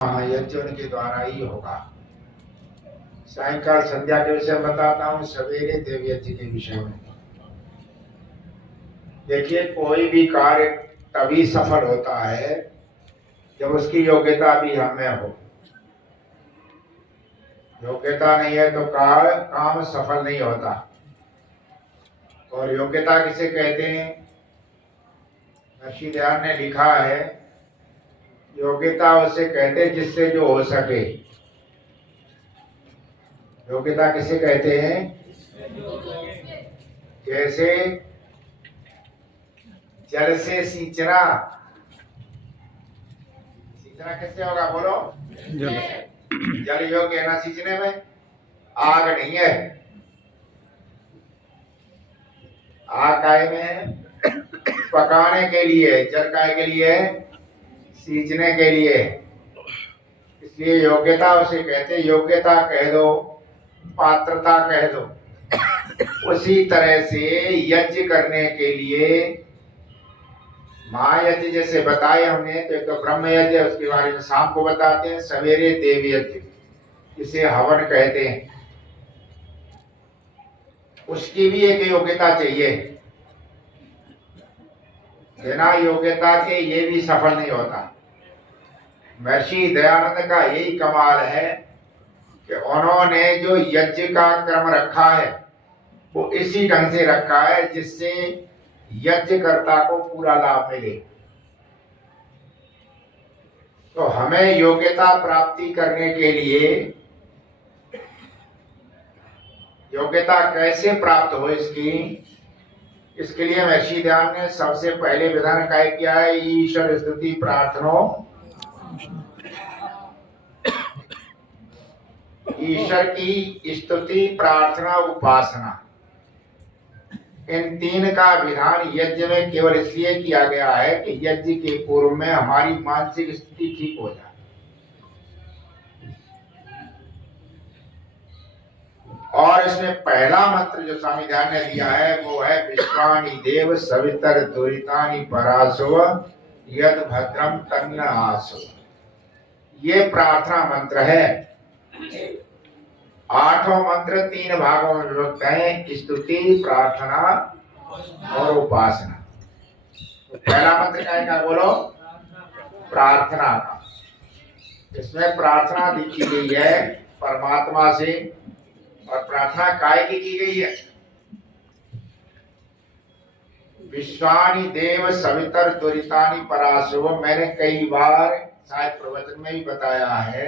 यज्ञ उनके द्वारा ही होगा। सायंकाल संध्या के विषय में बताता हूँ, सवेरे देव यज्ञ के विषय में। देखिए, कोई भी कार्य तभी सफल होता है जब उसकी योग्यता भी हमें हो। योग्यता नहीं है तो काम सफल नहीं होता। और योग्यता किसे कहते हैं? महर्षि दयाल ने लिखा है, योग्यता उसे कहते हैं जिससे जो हो सके। योग्यता किसे कहते हैं? जैसे जल से सींचना। सींचना किससे होगा बोलो? जल योग्य है ना सींचने में? आग नहीं है। आग काय में है? पकाने के लिए। जल काय के लिए? सींचने के लिए। इसलिए योग्यता उसे कहते, योग्यता कह दो, पात्रता कह दो। उसी तरह से यज्ञ करने के लिए महायज्ञ जैसे बताए हमने, तो एक तो ब्रह्म यज्ञ, उसके बारे में शाम को बताते हैं। सवेरे देव यज्ञ, इसे हवन कहते हैं। उसकी भी एक योग्यता चाहिए। बिना योग्यता के ये भी सफल नहीं होता। महर्षि दयानंद का यही कमाल है कि उन्होंने जो यज्ञ का क्रम रखा है वो इसी ढंग से रखा है जिससे यज्ञकर्ता को पूरा लाभ मिले। तो हमें योग्यता प्राप्ति करने के लिए, योग्यता कैसे प्राप्त हो इसके लिए महर्षि दयाल ने सबसे पहले विधान काय किया है, ईश्वर स्तुति प्रार्थना। ईश्वर की स्तुति, प्रार्थना, उपासना, इन तीन का विधान यज्ञ में केवल इसलिए किया गया है कि यज्ञ के पूर्व में हमारी मानसिक स्थिति ठीक हो जाए। और इसमें पहला मंत्र जो स्वामी ध्यान ने दिया है वो है, विश्वानि देव सवितर दुरितानि परासो यद भद्रम तन्न आसो। ये प्रार्थना मंत्र है। 8 मंत्र 3 भागों में विभक्त है, स्तुति, प्रार्थना और उपासना। तो पहला मंत्र क्या है बोलो? प्रार्थना का। इसमें प्रार्थना की गई है परमात्मा से, और प्रार्थना काय की गई है? विश्वानि देव सवितर दुरितानि परासो। मैंने कई बार शायद प्रवचन में भी बताया है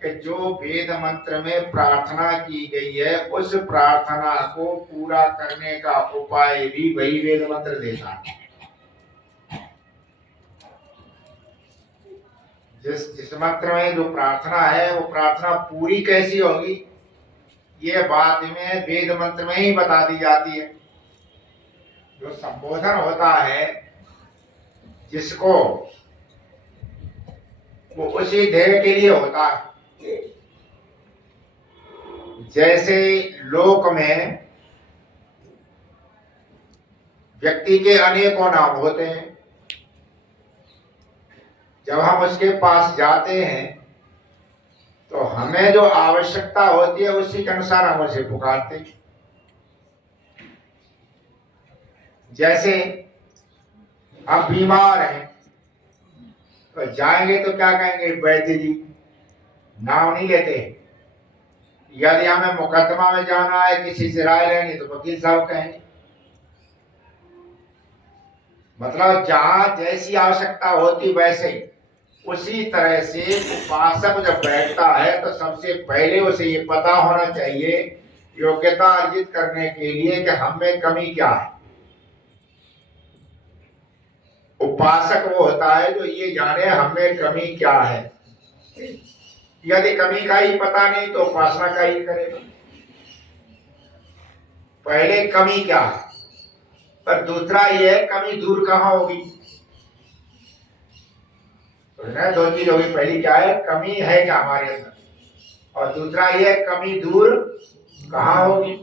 कि जो वेद मंत्र में प्रार्थना की गई है उस प्रार्थना को पूरा करने का उपाय भी वही वेद मंत्र देता है। जिस मंत्र में जो प्रार्थना है वो प्रार्थना पूरी कैसी होगी ये बात में वेद मंत्र में ही बता दी जाती है। जो संबोधन होता है जिसको, वो उसी ध्येय के लिए होता है। जैसे लोक में व्यक्ति के अनेकों नाम होते हैं, जब हम उसके पास जाते हैं तो हमें जो आवश्यकता होती है उसी के अनुसार हम उसे पुकारते हैं। जैसे हम बीमार हैं तो जाएंगे तो क्या कहेंगे? वैद्य जी। नाम नहीं लेते। यदि हमें मुकदमा में जाना है, किसी से राय लेनी, तो वकील साहब कहेंगे। मतलब जहां जैसी आवश्यकता होती वैसे ही। उसी तरह से उपासक जब बैठता है तो सबसे पहले उसे ये पता होना चाहिए योग्यता अर्जित करने के लिए कि हम में कमी क्या है। उपासक वो होता है जो ये जाने हम में कमी क्या है। यदि कमी का ही पता नहीं तो उपासना का ही करेगा। पहले कमी क्या है, पर दूसरा ये है कमी दूर कहाँ होगी। तो दो चीज होगी, पहली क्या है? कमी है क्या हमारे अंदर, और दूसरा ये कमी दूर कहाँ होगी।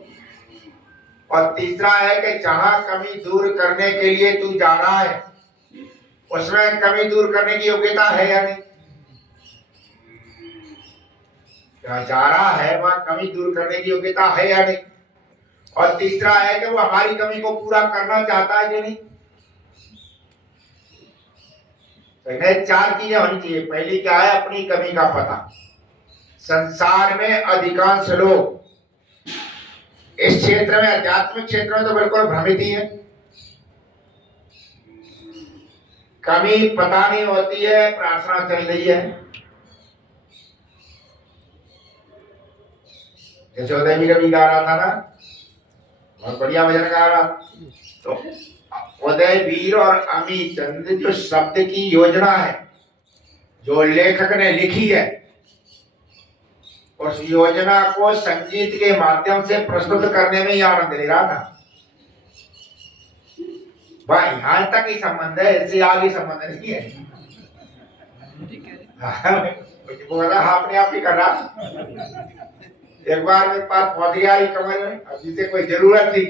और तीसरा है कि जहां कमी दूर करने के लिए तू जाना है उसमें कमी दूर करने की योग्यता है या नहीं। जहाँ जा रहा है वहां कमी दूर करने की योग्यता है या नहीं, और तीसरा है कि वो हमारी कमी को पूरा करना चाहता है कि नहीं। तो इन्हें चार चीजें होनी चाहिए। पहली क्या है, अपनी कमी का पता। संसार में अधिकांश लोग इस क्षेत्र में, आध्यात्मिक क्षेत्र में तो बिल्कुल भ्रमित ही है। कमी पता नहीं होती है, प्रार्थना चल रही है। यशोदा जी कभी गा रहा था ना, बहुत बढ़िया भजन गा रहा। तो उदय वीर और अमी चंद जो शब्द की योजना है, जो लेखक ने लिखी है, उस योजना को संगीत के माध्यम से प्रस्तुत करने में ही आनंद ले रहा था। वह यहाँ तक ही संबंध है, इससे आगे संबंध नहीं है। बोला अपने आप ही कर रहा। एक बार मेरे पास पहुंच गया ही कमर में, अब जिसे कोई जरूरत थी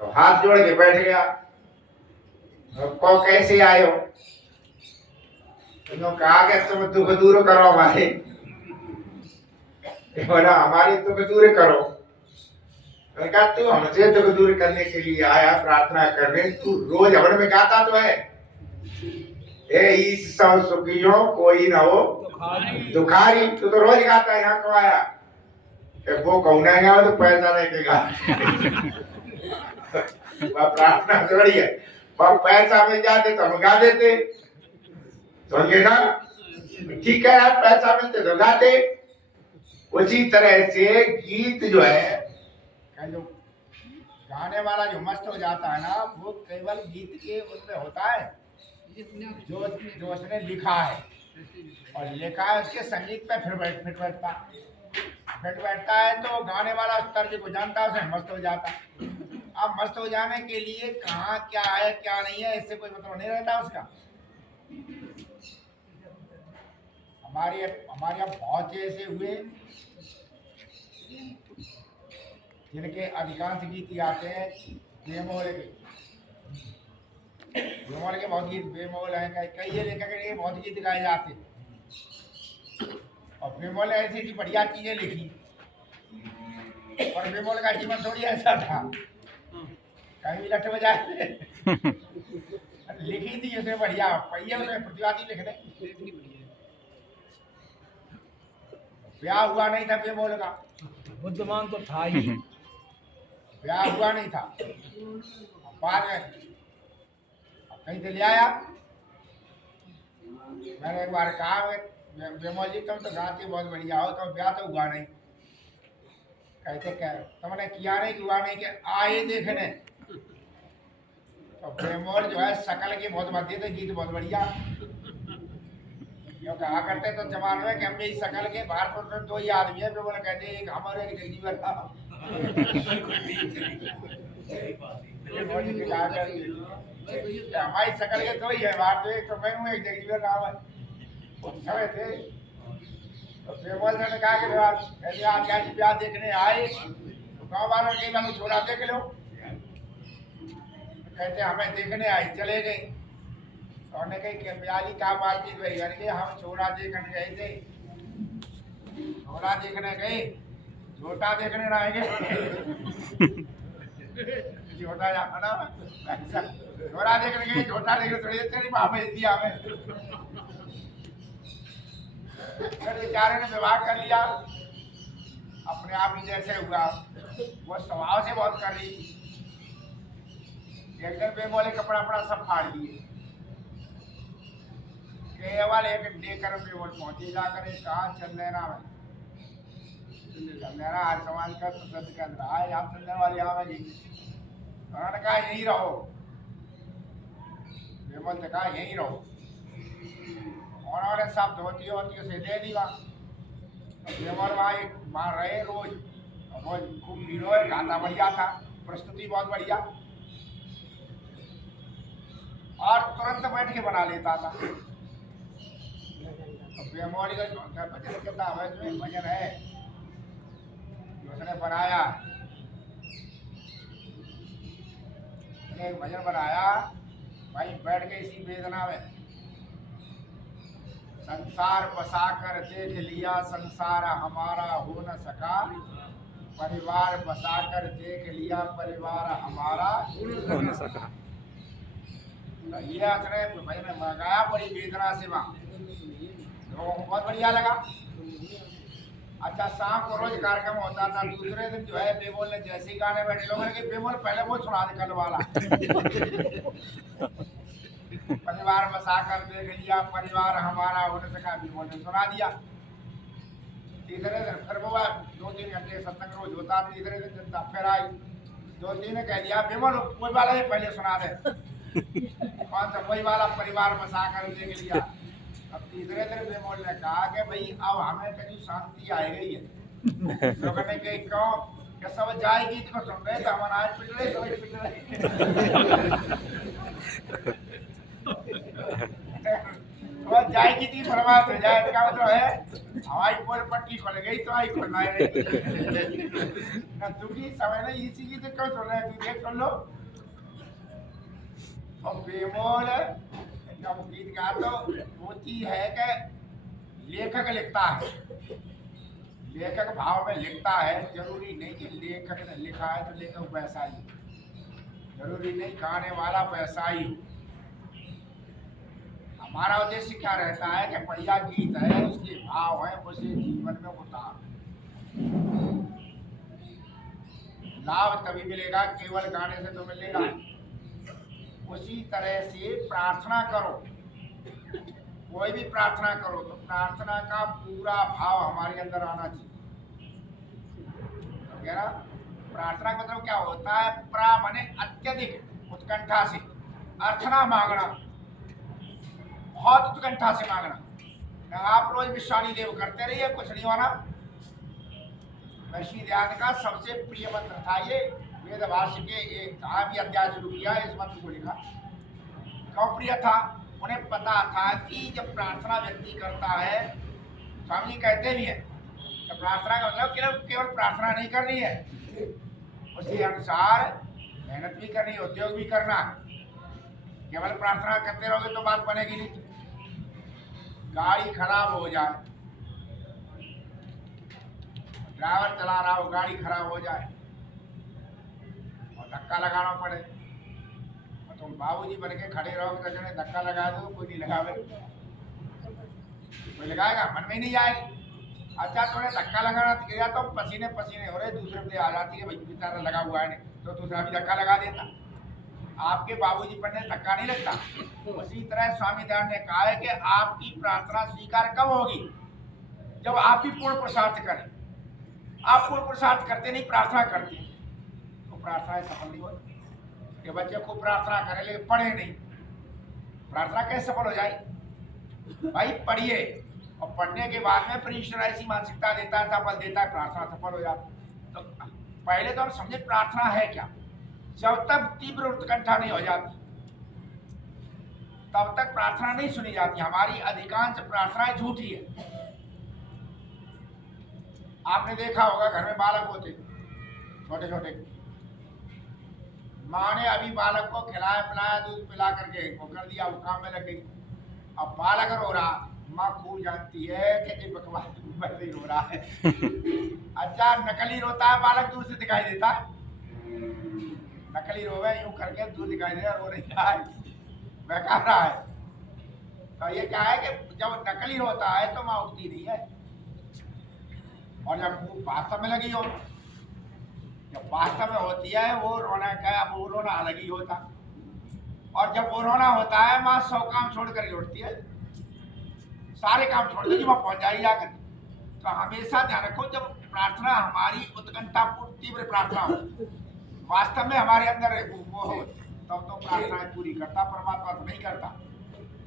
तो हाथ जोड़ के बैठ गया। को कैसे आए हो? तो कहा कि तुम दुख दूर करो हमारे। बोला हमारे दुख दूर करो। मैंने कहा तू हमसे दुख दूर करने के लिए आया, प्रार्थना करने, तू रोज हवन में गाता तो है, ए ईस सब सुखियों कोई ना हो दुखारी। तू तो रोज गाता है, यहाँ को आया वो कहना है तो पैसा नहीं गा। प्रार्थना थोड़ी है, पैसा मिल जाते तो हम गा देते, समझे ना। ठीक है यार, पैसा मिलते तो गाते। उसी तरह से गीत जो है, जो गाने वाला जो मस्त हो जाता है ना, वो केवल गीत के उसमें होता है जो जो उसने लिखा है, और लिखा है उसके संगीत पे फिट बैठता है। तो गाने वाला तर्ज को जानता है, उसमें मस्त हो जाता है। अब मस्त हो जाने के लिए कहाँ क्या है क्या नहीं है, इससे कोई मतलब नहीं रहता उसका। हमारे यहाँ बहुत से ऐसे हुए जिनके अधिकांश गीत आते हैं बेमोल के। बेमोल के बहुत गीत बेमोल हैं, कई ये लेकर के बहुत गीत गाए जाते हैं। और बेमोल ऐसी की बढ़िया चीजें लिखी, और बेमोल का जीवन थोड़ी ऐसा था कहीं भी लठ बजाए। लिखी थी उसने बढ़िया, पहिए उसमें प्रतिवादी लिखने। ब्याह हुआ नहीं था बेमोल का, बुद्धिमान तो था ही, ब्याह हुआ नहीं था। बाद में कहीं से ले आया। मैंने एक बार कहा बेमोल जी तुम तो गाते बहुत बढ़िया हो, तो ब्याह तो हुआ नहीं। कहते क्या तुमने किया नहीं, हुआ नहीं, कि आए देखने। तो बेमोल जो है शकल के बहुत मध्य थे, गीत बहुत बढ़िया। क्यों कहा करते तो जमाने में कि हम यही शकल के बाहर तो दो ही आदमी है। बेमोल कहते एक हमारे एक जगजीवन था। हमारी शकल के दो ही है बाहर, तो एक तो मैं हूँ, एक जगजीवन राम है। उस समय थे तो बेमोल ने कहा कि आप क्या ब्याह देखने आए, तो गाँव वालों ने कहा छोड़ा देख लो। कहते हमें देखने आई, चले गए। तो उन्होंने कही कि ब्याह का बातचीत भाई करके हम छोरा देखने गए थे। छोरा देखने गए, छोटा देखने आएंगे। छोटा जाना ना, छोरा देखने गए, छोटा देखने थोड़ी तेरी माँ भेज दिया हमें। बेचारे ने विवाह कर लिया, अपने आप ही जैसे हुआ। वो स्वभाव से बहुत कर रही थी। एक दिन बेमोले कपड़ा अपना सब फाड़ दिए। केवल एक लेकर बेमोल पहुंचे, जाकर कहा चंदेरा में, चंदेरा आज समाज का प्रसिद्ध केंद्र है, आप चंदेरा वाले यहाँ में। उन्होंने कहा यहीं रहो। बेमोल ने कहा यहीं रहो। उन्होंने सब धोती होती उसे दे दिया। बेमोल वहाँ रहे रोज, रोज खूब भीड़ हो, गाना बढ़िया था, प्रस्तुति बहुत बढ़िया, और तुरंत बैठ के बना लेता था। बेमोल का भजन कितना भजन है जो उसने बनाया। उसने एक भजन बनाया, भाई बैठ के इसी वेदना में संसार बसा कर देख लिया, संसार हमारा हो न सका। परिवार बसा कर देख लिया, परिवार हमारा हो न सका। तो ये आखिर भाई मैं मंगाया बड़ी वेदना से वहाँ, लोगों को बहुत बढ़िया लगा। अच्छा, शाम को रोज कार्यक्रम होता था। दूसरे दिन जो है बेमोल ने जैसे ही गाने बैठे, लोगों ने कहा बेमोल पहले वो सुना दे कल वाला। परिवार बसा कर देख लिया, परिवार हमारा होने से कहा, बेमोल ने सुना दिया। तीसरे दिन फिर वो 2-3 घंटे सत्संग रोज होता। तीसरे दिन जनता फिर आई, 2-3 ने कह दिया बेमोल वही वाला ही पहले सुना दे। कौन सा? वही वाला, परिवार बसा कर देख लिया। अब तीसरे दिन बेमोल ने कहा कि भाई अब हमें कहीं शांति आ गई है। लोगों ने कही क्यों? कि सब जाए गीत को सुन रहे थे, हमारा आज पिट रहे, सब पिट रहे। वो जाए गीत की फरमाइश हो जाए, इसका मतलब है हवाई पोल पट्टी खुल गई तो आई खुलना है। ना दुखी समय ने इसी गीत को सुन रहे, तू देख सुन लो। और बेमोल जब गीत गा तो होती है कि लेखक लिखता है, लेखक भाव में लिखता है। जरूरी नहीं कि लेखक ने लिखा है तो लेखक वैसा ही, जरूरी नहीं गाने वाला वैसा ही हो। हमारा उद्देश्य क्या रहता है कि बढ़िया गीत है, उसके भाव है, उसे जीवन में उतार। लाभ तभी मिलेगा केवल गाने से तो मिलेगा। उसी तरह से प्रार्थना करो, कोई भी प्रार्थना करो तो प्रार्थना का पूरा भाव हमारे अंदर आना चाहिए। तो कह रहा प्रार्थना का मतलब क्या होता है? प्रा माने अत्यधिक उत्कंठा से, अर्थना मांगना, बहुत उत्कंठा से मांगना। आप रोज विश्वाणी देव करते रहिए, कुछ नहीं होना। ऋषि ध्यान का सबसे प्रिय मंत्र था ये। वेद भाष्य के एक कहा भी अध्याय शुरू किया, इस मंत्र को लिखा। क्यों प्रिय था? उन्हें पता था कि जब प्रार्थना व्यक्ति करता है, स्वामी जी कहते भी हैं तो प्रार्थना का मतलब केवल प्रार्थना नहीं करनी है, उसके अनुसार मेहनत भी करनी है, उद्योग भी करना है। केवल प्रार्थना करते रहोगे तो बात बनेगी नहीं। गाड़ी खराब हो जाए, ड्राइवर चला रहा हो, गाड़ी खराब हो जाए और धक्का लगाना पड़े, और तुम बाबूजी बन के खड़े रहोगे तो जने धक्का लगा दो, कोई नहीं लगावे। कोई लगाएगा? मन में ही नहीं जाएगी। अच्छा, तुमने धक्का लगाना गया तो पसीने पसीने हो रहे, दूसरे पे आ जाती है भाई बेचारा लगा हुआ है, नहीं तो दूसरा भी धक्का लगा देता। आपके बाबूजी पर ने धक्का नहीं लगता। उसी तरह स्वामी दयानंद ने कहा है कि आपकी प्रार्थना स्वीकार कब होगी? जब आप भी पूर्ण पुरुषार्थ करें। आप पूर्ण पुरुषार्थ करते नहीं, प्रार्थना करते तो प्रार्थना सफल नहीं होती। कि बच्चे खूब प्रार्थना करें लेकिन पढ़े नहीं, प्रार्थना कैसे सफल हो जाए? भाई पढ़िए, और पढ़ने के बाद में फिर ईश्वर ऐसी मानसिकता देता है, सफल देता है, प्रार्थना सफल हो जाती। तो पहले तो हम समझे प्रार्थना है क्या। जब तक तीव्र उत्कंठा नहीं हो जाती तब तक प्रार्थना नहीं सुनी जाती। हमारी अधिकांश प्रार्थनाएं झूठी है। आपने देखा होगा घर में बालक होते छोटे छोटे, माँ ने अभी बालक को खिलाया पिलाया, दूध पिला करके वो कर दिया, वो काम में लग गई। अब बालक रो रहा, माँ खूब जानती है कि ये बकवास वैसे ही रो रहा है। अच्छा, नकली रोता है बालक, दूर से दिखाई देता है। नकली रोवे यूं करके दूर दिखाई दे, रो रही है, बेकार रहा है। तो ये क्या है कि जब नकली होता है तो माँ उठती नहीं है, और जब वास्तव में लगी हो, जब वास्तव में होती है वो रोना का, अब वो रोना अलग ही होता। और जब वो रोना होता है माँ 100 काम छोड़ कर उठती है, सारे काम छोड़ देगी, वहां पहुंच जाएगी जाकर। तो हमेशा ध्यान रखो, जब प्रार्थना हमारी उत्कंठापूर्ण तीव्र प्रार्थना हो, वास्तव में हमारे अंदर वो हो, तब तो प्रार्थना पूरी करता, परमात्मा तो नहीं करता।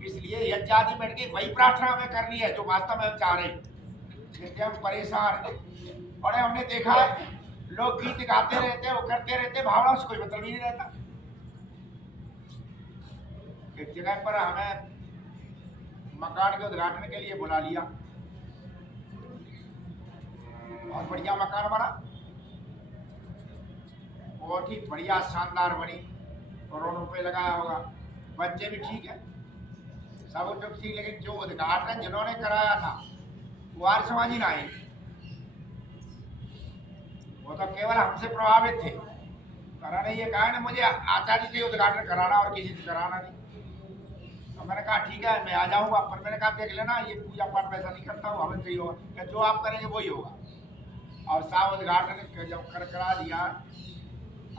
इसलिए यज्ञ आदि बैठ के वही प्रार्थना हमें करनी है जो वास्तव में हम चाह रहे हैं। जैसे हम परेशान, और हमने देखा है लोग गीत गाते रहते हैं, वो करते रहते हैं, भावना से कोई मतलब ही नहीं रहता। एक जगह पर हमें मकान के उद्घाटन के लिए बुला लिया, बहुत बढ़िया मकान बना, बहुत ही बढ़िया शानदार बनी, करोड़ों रुपए लगाया होगा, बच्चे भी ठीक है, सब दुख थी, लेकिन जो उद्घाटन जिन्होंने कराया था वो आर्य समाजी ना है, वो तो केवल हमसे प्रभावित थे। उन्होंने ये कहा ना मुझे आचार्य से उद्घाटन कराना और किसी से कराना नहीं। तो मैंने कहा ठीक है मैं आ जाऊंगा, पर मैंने कहा देख लेना ये पूजा पाठ वैसा नहीं करता हूँ, हमें चाहिए होगा जो आप करेंगे वही होगा। और साहब उद्घाटन जब करा दिया,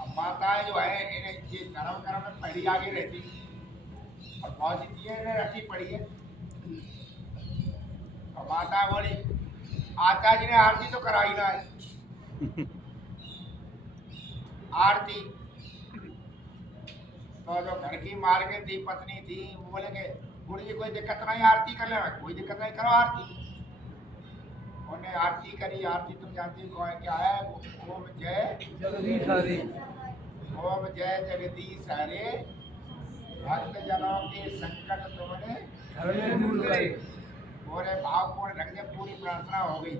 अब माताएं जो है इन्हें ये धर्म कर्म में पहली आगे रहती और बहुत सी चीजें इन्हें रखी पड़ी है। और माता बोली आचार्य जी ने आरती तो कराई ना है। आरती तो जो घर की मालकिन थी, पत्नी थी, वो बोले कि बूढ़ी जी कोई दिक्कत नहीं आरती कर ले, कोई दिक्कत नहीं करो आरती। उन्हें आरती करी। आरती तुम जानती हो क्या है, ओम जय जगदीश हरे, ओम जय जगदीश हरे, भक्त जनों के संकट तुमने घर में दूर करे। पूरे भाव पूर्ण ढंग से पूरी प्रार्थना हो गई।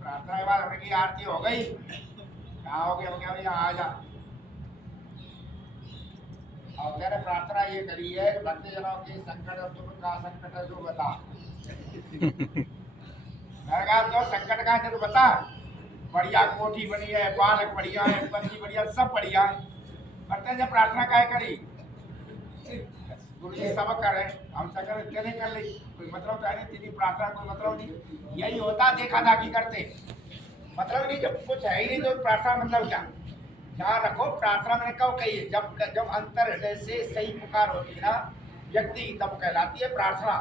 प्रार्थना के बाद हमने की आरती हो गई, कहा हो गया, हम क्या भैया आ जा। और मैंने प्रार्थना ये करी है भक्त जनों के संकट, अब तुम का संकट है जो बता। मैंने कहा तो संकट का है तो बता। बढ़िया कोठी बनी है, बालक बढ़िया है, पति बढ़िया, सब बढ़िया है, करते जब प्रार्थना क्या करी। गुरु जी सब करे, हम सकल इतने कर ली, कोई मतलब तो है नहीं, तेरी प्रार्थना कोई मतलब नहीं। यही होता देखा दाखी करते, मतलब नहीं, जब कुछ है ही नहीं तो प्रार्थना मतलब क्या। ध्यान रखो प्रार्थना मैंने कब कही है, जब जब अंतर हृदय से सही पुकार होती है ना व्यक्ति, तब कहलाती है प्रार्थना।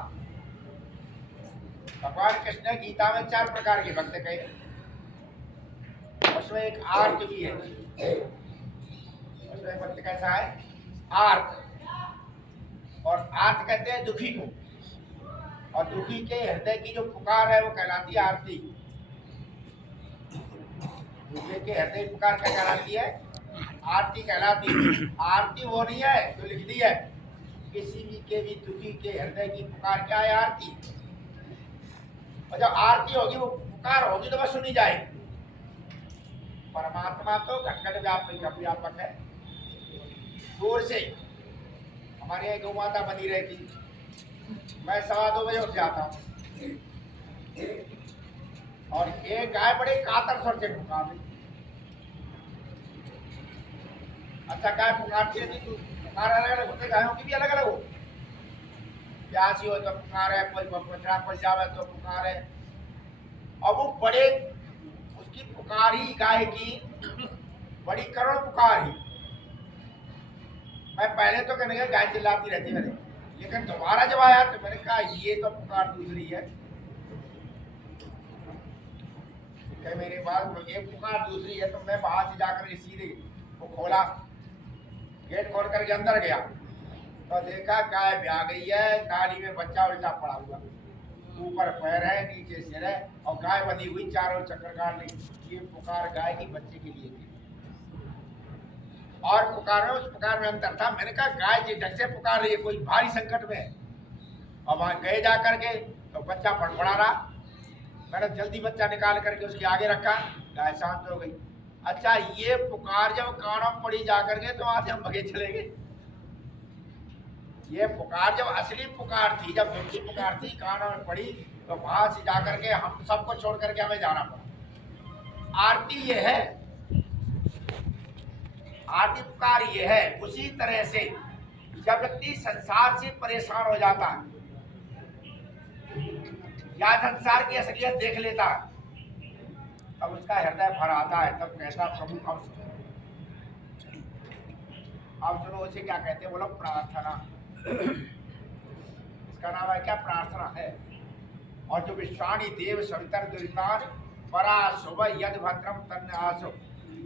भगवान कृष्ण ने गीता में 4 प्रकार के भक्त कहे, उसमें एक आर्त भी है। उसमें भक्त कैसा है, आर्त। और आर्त कहते हैं दुखी को, और दुखी के हृदय की जो पुकार है वो कहलाती है आरती। दुखी के हृदय पुकार क्या कहलाती है, आरती कहलाती है। आरती वो नहीं है जो लिख दी है, किसी भी के भी दुखी के हृदय की पुकार क्या है, आरती। और जब आरती होगी वो पुकार होगी तो बस सुनी जाएगी। परमात्मा तो घट घट व्यापक है। दूर से हमारे यहाँ गौ माता बनी रहती, मैं 2:15 बजे उठ जाता हूँ, और एक गाय बड़े कातर स्वर से पुकारती। अच्छा गाय पुकारती रहती, तू पुकार अलग अलग होते, गायों की भी अलग अलग हो। प्यासी हो तो पुकार है, कोई बछड़ा पड़ जावे तो पुकार है। और वो बड़े उसकी पुकार ही गाय की बड़ी करुण पुकार ही। मैं पहले तो कहने लगा गाय चिल्लाती रहती मैंने, लेकिन दोबारा जब आया तो मैंने कहा ये तो पुकार दूसरी है। क्या मेरे पास ये पुकार दूसरी है, तो मैं बाहर से जाकर सीधे वो खोला, गेट खोल करके अंदर गया तो देखा गाय ब्याह गई है, नाली में बच्चा उल्टा पड़ा हुआ, ऊपर पैर है नीचे सिर है, और गाय बंधी हुई चारों चक्कर काट ली। ये पुकार गाय की बच्चे के लिए थी। और पुकार में उस पुकार में अंतर था। मैंने कहा गाय जी ढंग से पुकार रही है, कोई भारी संकट में है। और वहां गए जा करके तो बच्चा फड़फड़ा रहा, मैंने जल्दी बच्चा निकाल करके उसके आगे रखा, गाय शांत हो गई। अच्छा ये पुकार जब कानों में पड़ी जा करके तो वहां से हम भगे चले गए। ये पुकार जब असली पुकार थी, जब दुखी पुकार थी, कानों में पड़ी, तो वहां से जाकर के हम सबको छोड़ करके हमें जाना पड़ा। आरती ये है, आरती पुकार ये है। उसी तरह से जब व्यक्ति संसार से परेशान हो जाता है या संसार की असलियत देख लेता है, तब उसका हृदय भर आता है, तब कहता प्रभु अब सुनो उसे क्या कहते हैं, बोलो प्रार्थना। इसका नाम है क्या, प्रार्थना है। और जो विश्वाणी देव सवितर दुरितान परा शुभ यद भद्रम तन्न आसो,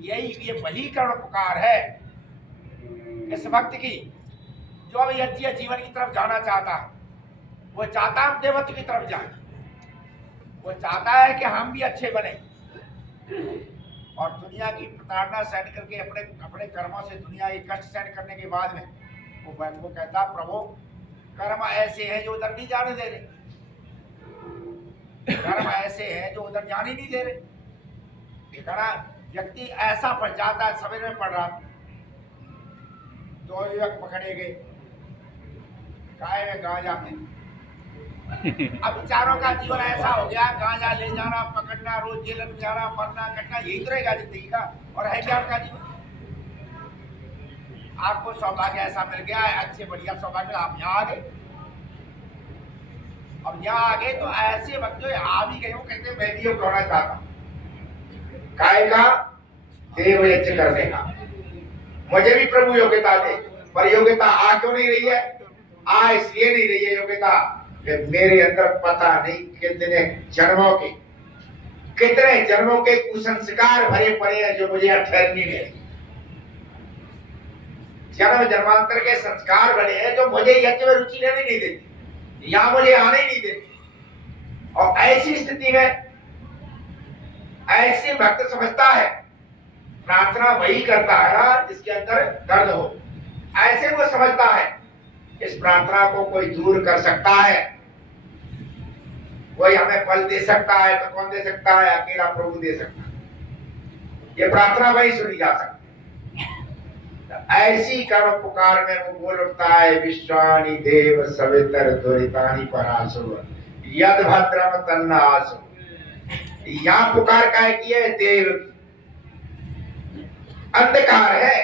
यही ये वही करुण पुकार है इस भक्त की, जो अब यज्ञ जीवन की तरफ जाना चाहता है। वो चाहता हम देवत्व की तरफ जाए, वो चाहता है कि हम भी अच्छे बने, और दुनिया की प्रताड़ना सहन करके अपने अपने कर्मों से दुनिया की कष्ट सहन करने के बाद में वो कहता प्रभु कर्म ऐसे हैं जो उधर नहीं जाने दे रहे, कर्म ऐसे हैं जो उधर जाने नहीं दे रहे। देखा व्यक्ति ऐसा फंस जाता है। सवेरे में पढ़ रहा, 2 युवक पकड़े गए, गाय में गांजा है, अब विचारों का जीवन ऐसा हो गया, गांजा ले जाना, पकड़ना, रोज जेल में जाना, मरना, कटना, यही तो रहेगा जिंदगी का। और है क्या उनका जीवन? आपको सौभाग्य ऐसा मिल गया है, अच्छे बढ़िया सौभाग्य, आप यहाँ आ गए। अब यहाँ आ गए तो ऐसे वक्त जो आ भी गए, वो कहते हैं मैं भी योग होना चाहता हूँ। काय का? देव यज्ञ करने का। मुझे भी प्रभु योग्यता दे। पर योग्यता आ क्यों नहीं रही है? आ इसलिए नहीं रही है योग्यता कि मेरे अंदर पता नहीं कितने जन्मों के कुसंस्कार भरे पड़े हैं जो मुझे ठहरने नहीं। जन्म जन्मांतर के संस्कार बने हैं जो मुझे यज्ञ में रुचि लेने नहीं देती, यहां मुझे आने नहीं देती। और ऐसी स्थिति में ऐसे भक्त समझता है प्रार्थना वही करता है ना जिसके अंदर दर्द हो। ऐसे वो समझता है इस प्रार्थना को कोई दूर कर सकता है, कोई हमें फल दे सकता है। तो कौन दे सकता है? अकेला प्रभु दे सकता है। ये प्रार्थना वही सुनी जा सकती है। ऐसी कर्म पुकार में वो बोल उठता है, विश्वानि देव सवितर दुरितानि परासुर यद भद्रम तन्नासु। यहाँ पुकार का की है देव। अंधकार है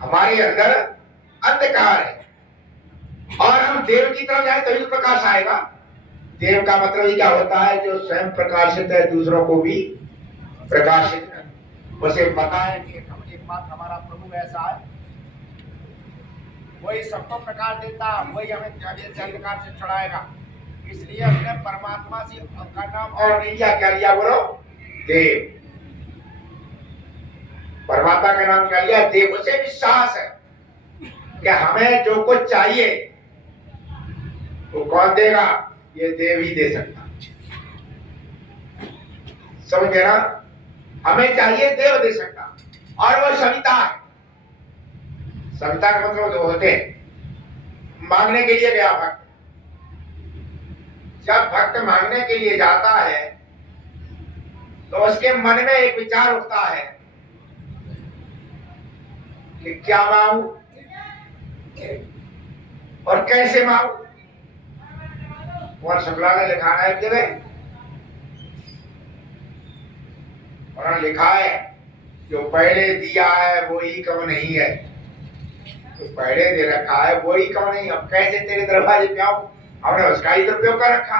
हमारे अंदर, अंधकार है, और हम देव की तरफ जाए तभी तो प्रकाश आएगा। देव का मतलब ही क्या होता है? जो स्वयं प्रकाशित है, दूसरों को भी प्रकाशित है। उसे पता है कि हम एकमात्र हमारा प्रभु ऐसा है, वही सबको प्रकाश देता, वही हमें अंधकार से छुड़ाएगा। इसलिए उसने परमात्मा से उनका नाम और नहीं लिया। क्या लिया? बोलो, देव। परमात्मा का नाम क्या लिया? देव। उसे विश्वास है कि हमें जो कुछ चाहिए वो कौन देगा? ये देव ही दे सकता। समझ गए ना? हमें चाहिए, देव दे सकता। और वो सविता है। सविता का मतलब जो होते हैं, मांगने के लिए गया भक्त। जब भक्त मांगने के लिए जाता है तो उसके मन में एक विचार उठता है कि क्या मांगू और कैसे मांगू। और शुक्ला ने लिखा है कि उन्होंने लिखा है जो पहले दिया है वो ही कम नहीं है, तो पहले दे रखा है वो ही कम नहीं। अब कैसे तेरे दरवाजे पे आऊं? हमने उसका ही दुरुपयोग कर रखा।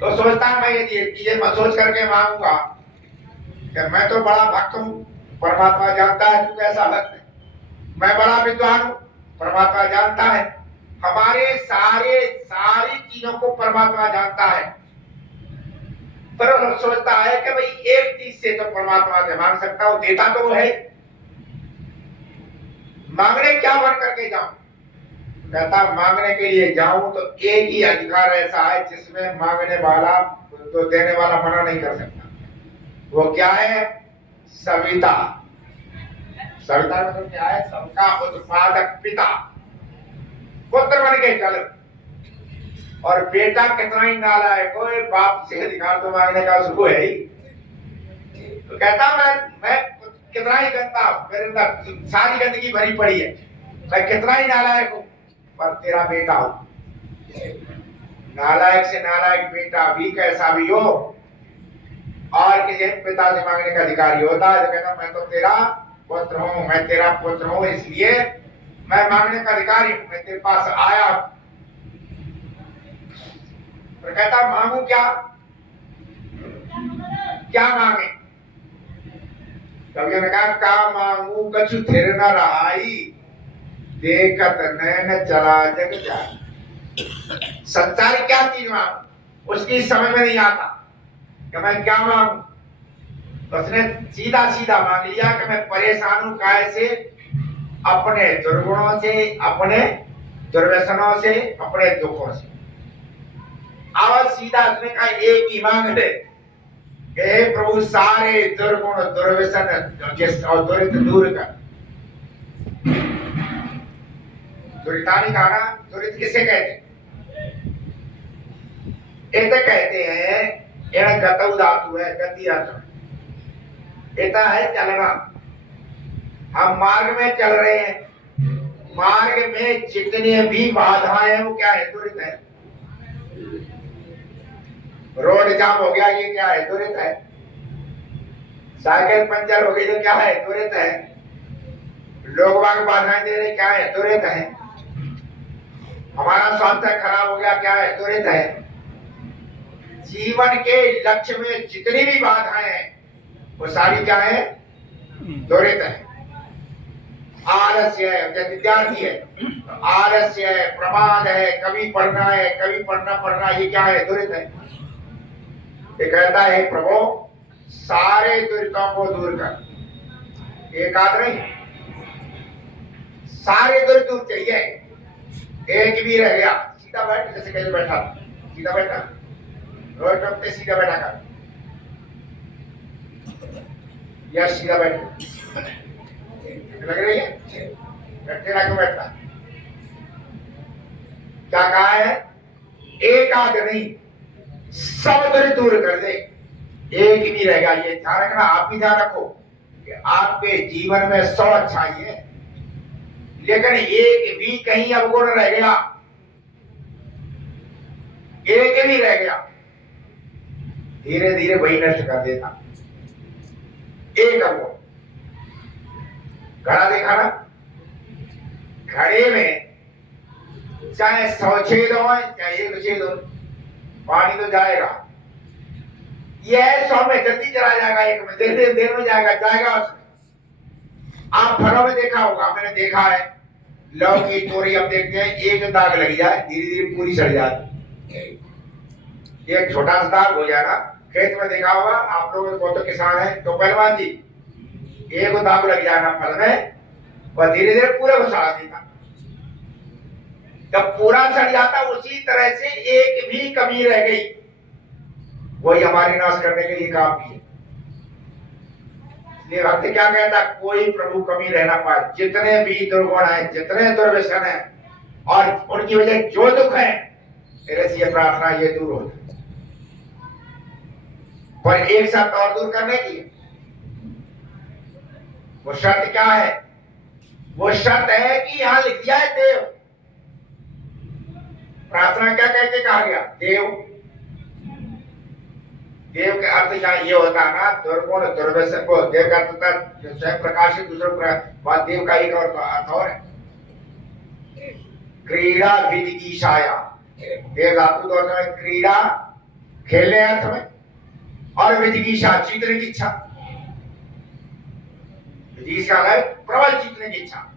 तो सोचता है मैं ये मैं सोच करके मांगूंगा कि मैं तो बड़ा भक्त हूं, परमात्मा जानता है तू कैसा भक्त है। मैं बड़ा विद्वान हूं, परमात्मा जानता है। हमारे सारी चीजों को परमात्मा जानता है। पर वो सोचता है कि भाई एक चीज से तो परमात्मा से मांग सकता हूं, देता तो वो है। मांगने क्या बन करके जाऊं? कहता मांगने के लिए जाऊं तो एक ही अधिकार ऐसा है जिसमें मांगने वाला तो देने वाला मना नहीं कर सकता। वो क्या है? सविता। सविता मतलब क्या है? सबका उत्पादक पिता। पुत्र बन के चल। और बेटा कितना ही नालायक हो, बाप से अधिकार तो मांगने का उसको है ही। तो कहता मैं कितना ही गंदा, मेरे अंदर सारी गंदगी भरी पड़ी है, मैं कितना ही नालायक हूं, पर तेरा बेटा हूं। नालायक से नालायक बेटा भी कैसा भी हो और किसी पिता से मांगने का अधिकारी होता है। तो कहता मैं तो तेरा पुत्र हूं, मैं तेरा पुत्र हूं, इसलिए मैं मांगने का अधिकारी हूं, मैं तेरे पास आया। तो कहता मांगू क्या? क्या मांगे? कभी ने कहा का मांगू कछु थिर न रहाई, देखत नैन चला जग जाए। संसार क्या चीज मांगू उसकी समझ में नहीं आता कि मैं क्या मांगू। तो उसने सीधा सीधा मांग लिया कि मैं परेशान हूं काय से? अपने दुर्गुणों से, अपने दुर्व्यसनों से, अपने दुखों से। आवाज सीधा उसने कहा एक ही मांग ले, हे प्रभु सारे दुर्गुण दुर्व्यसन और दुरित दूर कर। दुरितानी कहा ना, दुरित किसे कहते? इत कहते हैं, यह गतौ धातु है, गति अर्थ। इता है चलना। हम मार्ग में चल रहे हैं, मार्ग में जितने भी बाधाएं हैं वो क्या है? त्वरित है। रोड जाम हो गया, ये क्या है? त्वरित है। साइकिल पंचर हो गई तो क्या है? त्वरित है। लोग बाग बाधाएं दे रहे, क्या है? त्वरित है। हमारा स्वास्थ्य खराब हो गया, क्या है? त्वरित है। जीवन के लक्ष्य में जितनी भी बाधाएं हैं वो सारी क्या है? त्वरित है। आलस्य है, जब विद्यार्थी है तो आलस्य है, प्रमाद है, कभी पढ़ना है, कभी पढ़ना, ये क्या है? त्वरित है। ये कहता है प्रभु सारे दुरितों को दूर कर। एक आध नहीं, सारे दुरित दूर चाहिए। एक भी रह गया, सीधा बैठ, जैसे कहीं बैठा, सीधा बैठा, रोज टोकते सीधा बैठा कर, या सीधा बैठ लग रही है, टेढ़ा क्यों बैठता? क्या कहा है? एक आध नहीं, सब दुरित दूर कर दे, एक भी रह गया। ये ध्यान रखना, आप भी ध्यान रखो कि आपके जीवन में 100 अच्छाई है, लेकिन एक भी कहीं अवगुण रह गया, एक भी रह गया, धीरे धीरे वही नष्ट कर देता। एक अवगुण, घड़ा देखा ना, घड़े में चाहे 100 छेद हो चाहे 1 छेद हो, पानी तो जाएगा। यह 100 में जल्दी चला जाएगा, 1 में देर में जाएगा उसमें। आप फलों में देखा होगा, मैंने देखा है, लौकी तोरी हम देखते हैं, एक दाग लग जाए धीरे धीरे पूरी सड़ जाती। एक छोटा सा दाग हो जाएगा, खेत में देखा होगा आप लोग, बहुत तो किसान है तो पहलवान जी, एक दाग लग जाएगा फल में और धीरे धीरे पूरा को सड़ा देगा। जब पूरा सड़ जाता, उसी तरह से एक भी कमी रह गई, वही हमारे नाश करने के लिए काफी है। इसलिए भक्त क्या कहता? कोई प्रभु कमी रहना पाए। जितने भी दुर्गुण है, जितने दुर्व्यसन है और उनकी वजह जो दुख है, मेरे से ये प्रार्थना ये दूर हो जाए। पर एक साथ और दूर करने की वो शर्त क्या है? वो शर्त है कि यहां लिख दिया है देव। प्रार्थना क्या कह के कहा गया? देव। देव के अर्थ यहाँ ये होता है ना, दुर्गुण दुर्व्यसन को देव का अर्थ होता है स्वयं प्रकाशित, दूसरा बात देव का एक अर्थ और है, क्रीड़ा विजिगीषाया। देव धातु तो अर्थ में क्रीड़ा, खेलने अर्थ में, और विजिगीषा जीतने की इच्छा। विजिगीषा है प्रबल जीतने की इच्छा।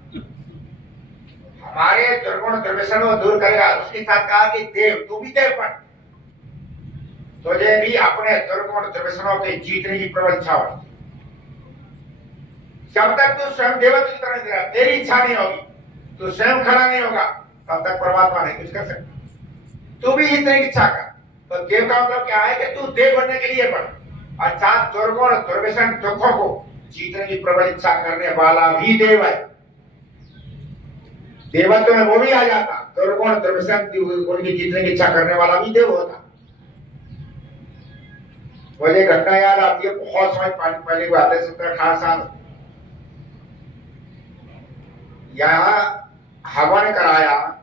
हमारे दुर्गुण दुर्व्यसन को दूर करेगा। उसके साथ कहा कि देव, तू भी देव पढ़, तुझे भी अपने दुर्गुण दुर्व्यसनों के जीतने की प्रबल इच्छा होगी। जब तक तू स्वयं देवत्व की तरह देगा, तेरी इच्छा नहीं होगी, तू स्वयं खड़ा नहीं होगा, तब तक परमात्मा नहीं कुछ कर सकता। तू भी जीतने की इच्छा कर। तो देव का मतलब क्या है कि तू देव बनने के लिए पढ़, अर्थात दुर्गुण दुर्व्यसन दुखों को जीतने की प्रबल इच्छा करने वाला भी देव है। देवत्व में वो भी आ जाता, दुर्गुण दुर्व्यसन उनकी जीतने की इच्छा करने वाला भी देव होता। मुझे घटना याद आती है, बहुत समय पहले की बात है, 17-18 साल। यहाँ हवन कराया